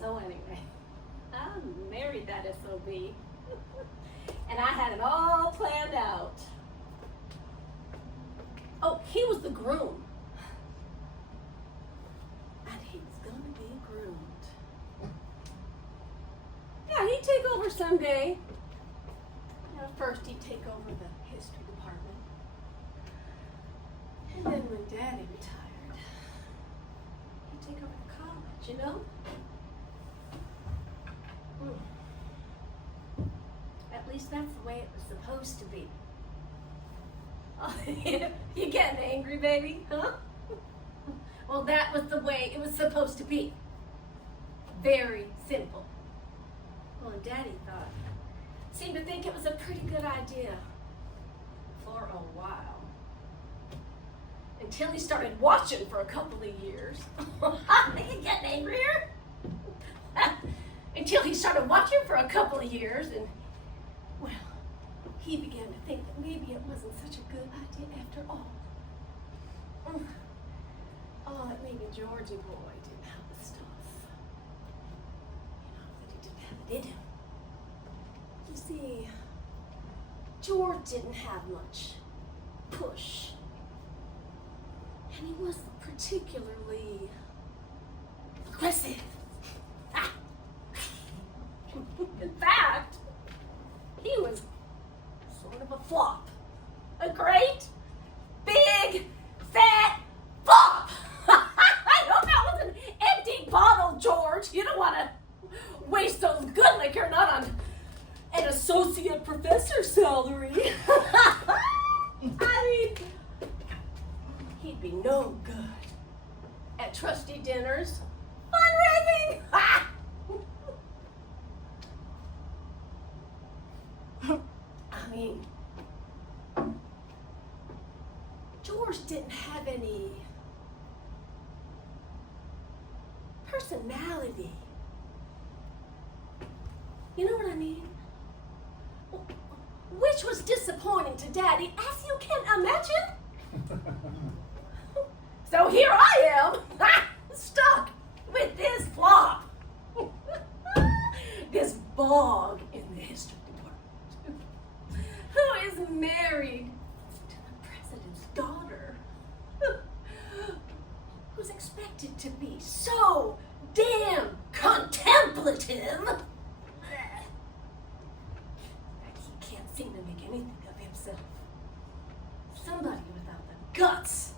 So anyway, I married that SOB. And I had it all planned out. Oh, he was the groom. And he was going to be groomed. Yeah, he'd take over someday. You know, first he'd take over the history department. And then when Daddy retired, he'd take over the college, you know? At least that's the way it was supposed to be. Oh, you getting angry, baby? Huh? Well, that was the way it was supposed to be. Very simple. Well, and Daddy seemed to think it was a pretty good idea for a while. Until he started watching for a couple of years. You getting angrier? Until he started watching for a couple of years, and well, he began to think that maybe it wasn't such a good idea after all. Oh, that maybe Georgie boy didn't have the stuff. You know, that he didn't have it in him. You see, George didn't have much push. And he wasn't particularly aggressive. In fact, he was sort of a flop. A great, big, fat flop. I know that was an empty bottle, George. You don't want to waste those good liquor, not on an associate professor salary. I mean, he'd be no good at trustee dinners, fundraising. I mean, George didn't have any personality. You know what I mean? Which was disappointing to Daddy, as you can imagine. So here I am, stuck with this flop. This bog in the history department. Who is married to the president's daughter. Who's expected to be so damn contemplative. He can't seem to make anything of himself. Somebody without the guts